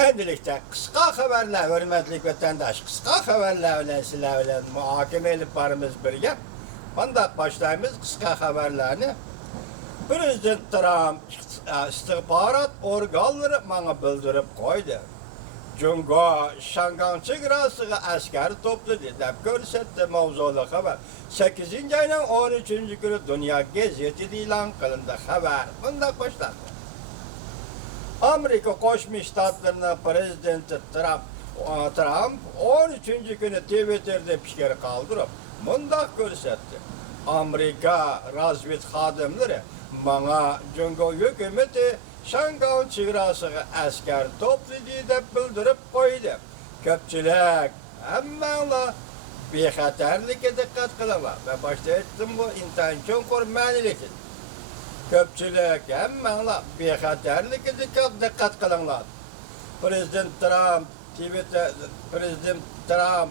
Endilikte kısa haberler, hürmetli vatandaş, kısa haberler ile sizler ile muhakeme edip varımız birge. Ondan başlayımız kısa haberlerini. Prezident Trump istihbarat organları bana bildirip koydu. Cungo Şangan çegrasıga asker topladı dep görsetti mavzulu haber. 8. ayının 13. günü Dünya Gazeti ilan kılındı haber. Bundan başladı. Amerika Koşmuş Ştatları'nın Prezidenti Trump 13. günü Twitter'da fikir kaldırıp bundan görsetti. Amerika razvet xadimleri bana Cungo hükümeti Şangan çegrasıga asker topladı dep bildirip koydu. Köpçülük hemen bexatarlikka dikkat kılınlar. Ben başta ettim bu intensiyon korumanilik. Köpçülük hemen bexatarlikka dikkat kılınlar. Prezident Trump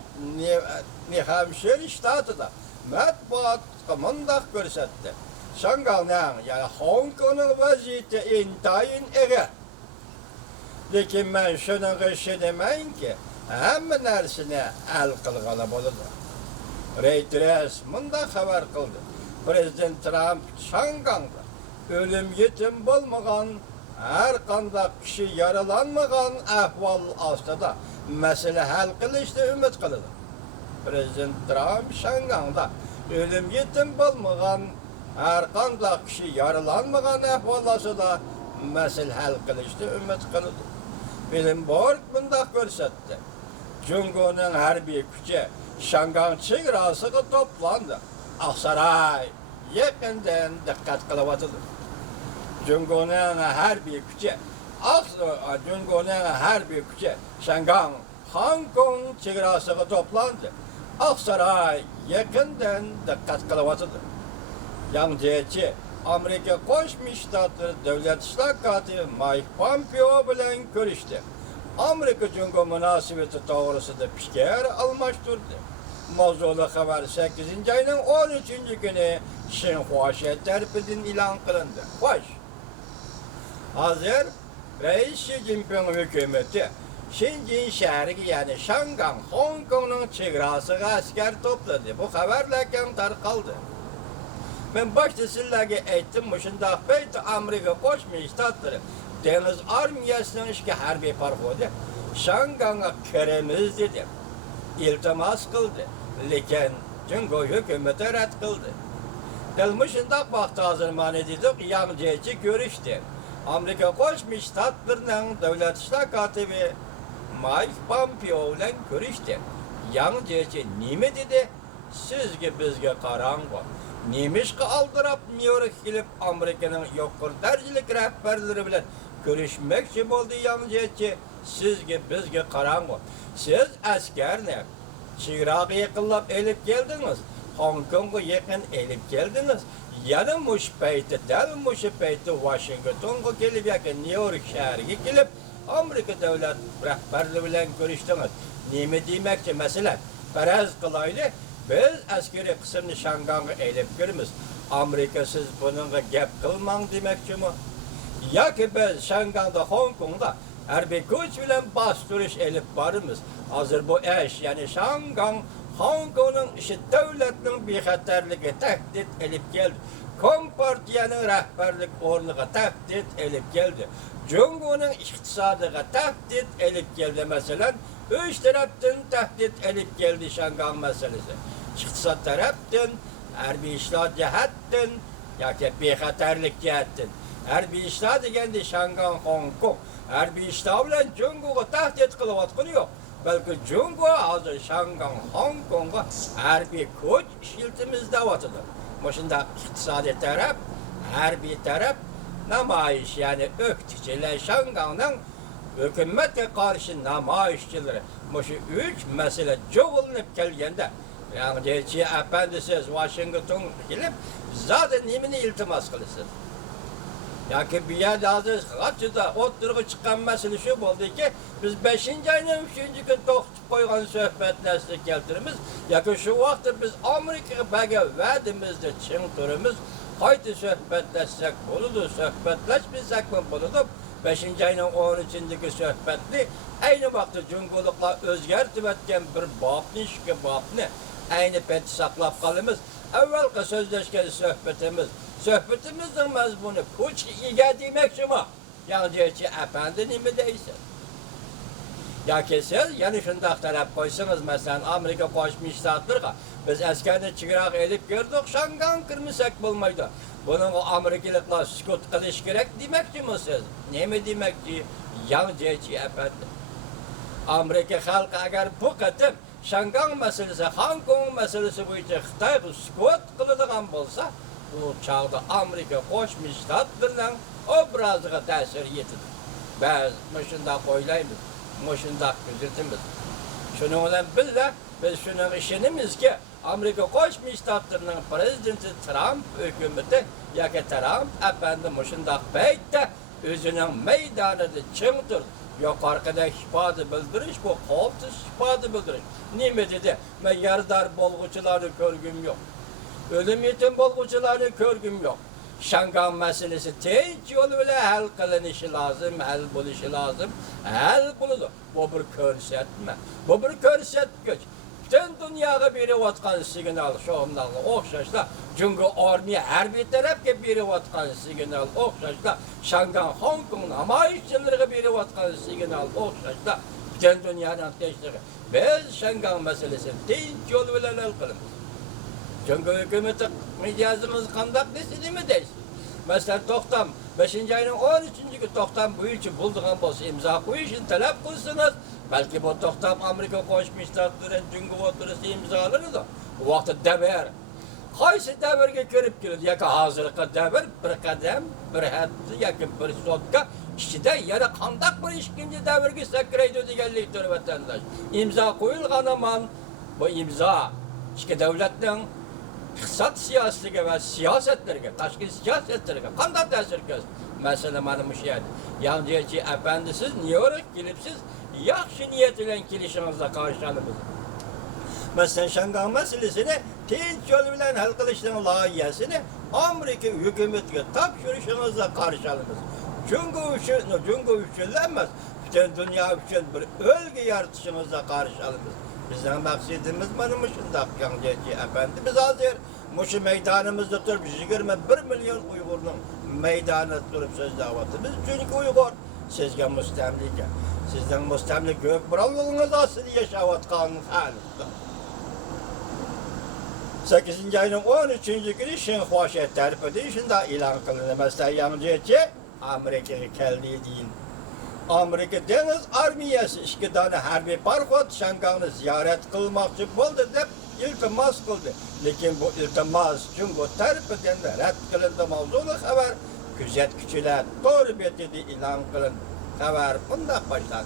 New Hampshire ştatında matbuat mındak görsetti. Şangan'ın yani Hong Kong'un vaziyeti intayin ege. Lekin ben şunun gışı demeyin ki hemen nersine el kılgala boludu. Reuters mındak haber kıldı. Prezident Trump Şangan'da ölüm yetim bulmagan, her kandak kişi yaralanmagan ahval astada mesele hal kılıştı ümit kıldı. Prezident Trump Şangan'da ölüm yetim bulmagan, her kandak kişi yaralanmagan ahval astada mesele hal kılıştı ümit kıldı. Bilimborg bundak görsetti. Cungo'nun harbiy kuchi Şangan chegarasiga toplandı. Aksaray yakından dikkat kılıvatıdır. Cungo'nun harbiy kuchi Şangan Hong Kong chegarasiga toplandı. Aksaray yakından dikkat kılıvatıdır. Yangjechi Amerika Koşmuş Ştatları Devlet İşler Katibi Mike Pompeo bilen görüştü. Amerika Cungo münasebeti doğrusunda fikir almıştırdı. Mavzulu haber 8. ayının 13. günü Xinhua tarafından ilan kılındı. Hoş. Hazır Reis Xi Jinping hükümeti Şinjin şehri yani Şangan, Hong Kong'un çegrasıga asker topladı. Bu haberlerken tarqaldı. Ben başta sizlerge ettim, şunda beyti Amerika Koşmuş Ştatları Deniz Armiyası'nın işki harbiy parvodu Şangan'a kiremiz dedi. İltimas kıldı. Lekin Cungo hükümeti red kıldı. Delmişinde vakti hazırman edildik, Yangjechi görüştü. Amerika Koşmuş Ştatları'nın Devlet İşler Katibi Mike Pompeo ile görüştü. Yangjechi nime dedi? Sizge bizge karango. Nemişki aldırıp New York gelip Amerika'nın yokur dercilik rehberleri bilen görüşmekçi oldu Yangjechi. Sizge bizge karango. Siz askerine Çiğraq'ı yakınlap elip geldiniz. Hong Kong'u yakın elip geldiniz. Yani muş peyti, Washington'u gelip yakın New York şehri gelip Amerika devlet rehberleri bilen görüştünüz. Nemi demekçi mesela Perez kılaylı biz askeri kısımını Şangan'a elip görürüz. Amerika siz bununla gep kılman demekçi mi? Ya ki biz Şangan'da, Hong Kong'da her bir güç bilen bastırış elip varımız. Hazır bu eş yani Şangan, Hong Kong'un işi devletinin bir xatarlığı tehdit elip geldi. Kompartiyanın rehberlik orluğa tehdit elip geldi. Cungo'nun iktisadıga tehdit elip geldi mesela. Üç taraftan tehdit elip geldi Şangan meselesi. İktisat taraftan, harbiy işler cihattan, yoki bexatarlik cihattan. Harbiy işler deganda Şangan, Hong Kong. Harbiy işler bilan Cungo'ga tehdit qilayotgani yo'q. Balki Cungo hozir Şangan, Hong Kong'a harbiy kuch ishiltimizdayotidir. Shunda iqtisodiy taraf, harbiy taraf namoyish, ya'ni o'qituvchilar Şangan'dan hükümete karşı namoyishchilar. Şu üç mesele çoğulunub kelganda Yangjechi efendisiz Washington gelip zaten nimini iltimas kılsın. Yoki bir yerde hozir G'achtida o'tirg'i chiqqan masala shu bo'ldiki, biz 5. ayning 3. kun to'xtatib qo'ygan suhbatlarni keltiramiz. Yoki shu vaqtda biz Amerikaga bergan va'damizni ching turamiz. Qayta suhbatlashsak bo'ladi, suhbatlashmasak bo'ladi. 5. ayının 13-cü söhbətli aynı vaxtda cüngülükler özgərtib etken bir babni, iki babni aynı peti saklap qalımız. Evvelki sözleşken söhbetimizin mezmunu puç iga demek şuma. Yani diyor ki efendi mi değilsin? Ya ki siz yani şundak talep koysanız mesela Amerika Koşmuş Ştatlarına biz eskerde çıkırak edip gördük şangan kırmızak bulmaydı. Bunun o Amerikalıkla sükut kılış gerek demek ki mi siz? Ne mi demek ki? Yani diyor ki efendi. Amerika halkı eğer bu kadar şangan meselesi, Hong Kong meselesi boyunca Xitay sükut kılıdığın bolsa bu çağda Amerika Koşmuş Ştatlarının obrazıga tesir yetidir. Biz şunda koylayımız. Moşundak güzültümüz. Şunun olan biz şunun işinimiz ki Amerika Koşmuş Ştatlarının prezidenti Trump hükümeti ya ki Trump efendim moşundak beytte özünün meydanıda çıngdır. Yok arkada şifadı bildiriş bu kolsuz şifadı bildiriş. Nime dedi? Ben yardar bolguçuları körgüm yok. Ölüm yetim bolguçuları körgüm yok. Şangan meselesi tek yolu bile hal kılınışı lazım, hal buluşu lazım, hal bulunur. Bu bir körsetme, bu bir körsetgüç. Bütün dünyaya biri vatkan signal şu onlarla okşaşla. Çünkü armiye her bir tarafka biri vatkan signal okşaşla. Şangan Hong Kong'un hamayişçilerine biri vatkan signal okşaşla. Bütün dünyadan teşvik. Biz Şangan meselesini tek yolu bile hal kılınır. Çünkü hükümeti midyazımız kandak desini mi değilsin? Mesela Toktam, 5. ayının 13. gün Toktam bu için bulduğun bolsa imza bu için talep kılsınız. Belki bu Toktam Amerika Koşmuş Ştatları'nın çünkü oturusu imzaları da o vakti dever. Kaysi deverge körüp gelir, ya ki hazırlıkta dever, bir kadem, bir haddi, ya ki bir sotka, kişide ya da kandak bir işkinci deverge sekreydi digelliği tür vatandaş. İmza koyulgan aman, bu imza, işte devletin iqtisad siyosatiga va siyosetlarga, tashqi siyosetlarga qanday ta'sir ko'rsatdi? Masala mana shu edi. Yani diyor ki efendi siz New York kelibsiz, yaxshi niyat bilan kelishingizga qarshilamiz. Mesela Şangan meselesini tinch yo'l bilan hal qilishning loyihasini Amerika hukumatiga topshirishingizga qarshilamiz. Çünkü uchun emas, bütün dünya uchun bir o'lga yaratishingizga qarshilamiz. Bizden maksidimiz mana şundak yani ki efendi biz hazır şu meydanımızda durup 21 milyon Uygur'un meydanında durup söz davatımız çünkü Uygur sizge müstemlike sizden müstemlik gök buralığınız asıl yaşavatkanın halinde 8. ayının 13. günü Şenhuaşet terp edişinde ilan kılındı. Mesela yani ki Amerika'ya geldiği değil. Amerika Deniz Armiyası iki tane harbiy parxod Şangan'ı ziyaret kılmakçı oldu deb iltimas kıldı. Lekin bu iltimas çünkü tarafından rad kılındı mavzulu haber küzetkiçiler doğru betidi ilan kılındı. Haber bundan başladı.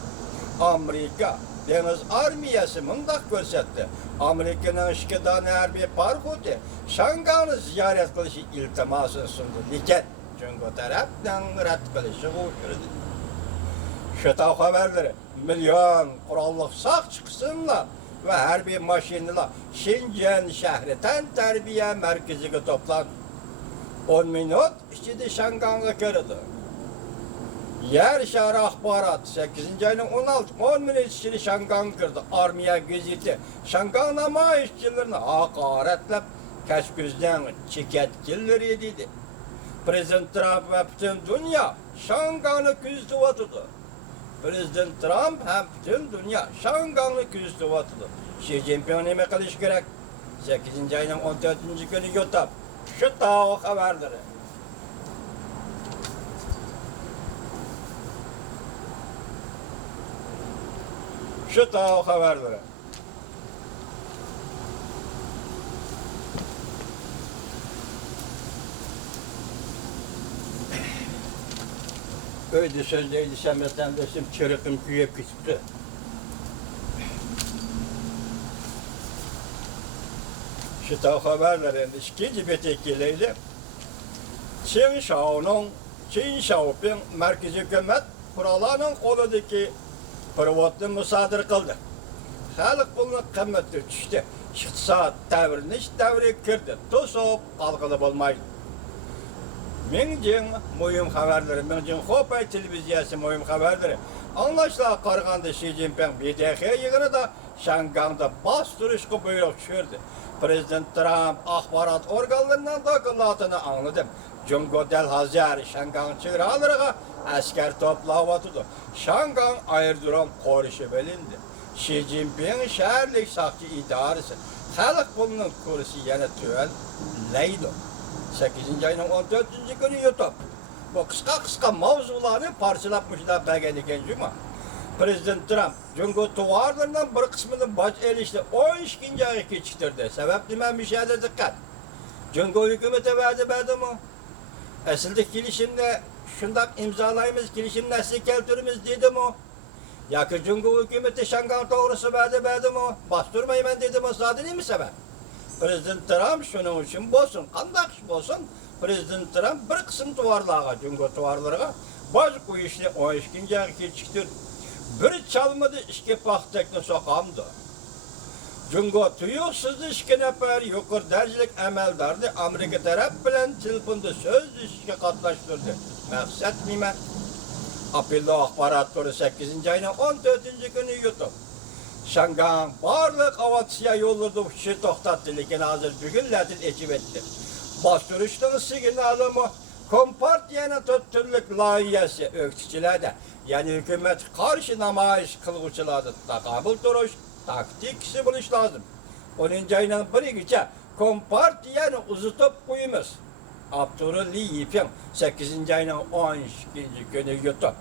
Amerika Deniz Armiyası bundak görsetti. Amerika'nın iki tane harbiy parxodi Şangan'ı ziyaret kılışı iltimasını sundu. Lekin çünkü taraftan rad kılışı uçurdu. Şıta haberleri milyon kurallık sağ çıksınlar ve her bir maşinla Şincan şehrinden terbiye merkezine toplan. 10 minut içinde Şangan'a girdi. Yer şehri ahbarat 8. ayının 10 minut içinde Şangan girdi. Armiya geziti Şangan namayişçilerini hakaretle keşküzden çeketkilleri dedi. Prezident Trump ve bütün dünya Şangan'ı küzdü oturdu. Prezident Trump hem bütün dünya Şangan'ı küzdü oturdu. Xi Jinping neme kılış gerek? 8. ayının 14. günü yutap. Şu tağ haberleri. Şu tağ haberleri. Öyle sözleydi Şemet'ten desim çırıkım küye küçüktü. Şu tağ haberlerinde ikinci betekileydi. Çin Xiaoping merkezi hükümet kurallarının kolundaki privatını müsaade kıldı. Halk bunu kıymeti düştü. İktisat devri girdi. Tosup kalkılıp olmaydı. Mingcin mühim haberleri, mingcin Hopay televiziyası mühim haberleri. Anlaşılan Qaraganda Xi Jinping BDH yığını da Şangang'da bastırışkı buyruk düşürdü. Prezident Trump axbarat organlarından da qıllatını anladım. Cungo Del Hazar Şangang çığırağlarına asker toplavatıdı. Şangang ayrdıran koruşu belindi. Xi Jinping şehirlik sakçı idaresi. Xalq bunun kursu yana tüvel leydi. 8. ayının 14. günü YouTube. Bu kısa mavzularını parçalatmışlar belgeliken cuma. Prezident Trump, Cungo tuvarlarından bir kısmını baş elişte 12. ayı geçirdi. Sebep demen bir şeyler dikkat. Cungo hükümete verdi mi? Esildeki girişimde şundak imzalayımız, girişim nesli keltürümüz dedi mi? Yakı Cungo hükümeti Şangang doğrusu verdi mi? Bastırmayın ben dedi mi? Sadece değil mi sebep? Prezident Trump şunun için bolsun, kandak bolsun, Prezident Trump bir kısım tuvarlarga, Cungo tuvarlarga baş koyuşlu 12. ayı geçirdi. Bir çalmadı işke paktekni sokamdı. Cungo tuyuksuzdu işke nefer yukur dercilik emeldardı Amerika taraf bilen çılpındı söz işke katlaştırdı. Maksat nime? Apilli akbaratları 8. ayının 14. günü YouTube. Şangang barlık avatsiya yolladı kişi toxtattı lekin hazır bugünlerden ekip etti. Bastırıştığın signalı mı? Kompartiyanın tuttürlük layihesi öktüçülerde, yani hükümet karşı namayiş kılgıçılarda takabıl duruş, taktik buluş lazım. 10. ayının biri geçe Kompartiyanı uzutup koyumuz. Abdurrahman Yiping 8. ayının 12. günü YouTube.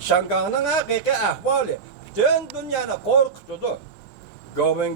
Şangang'ın hakiki ahvali bütün dünyanı korkutudu. Going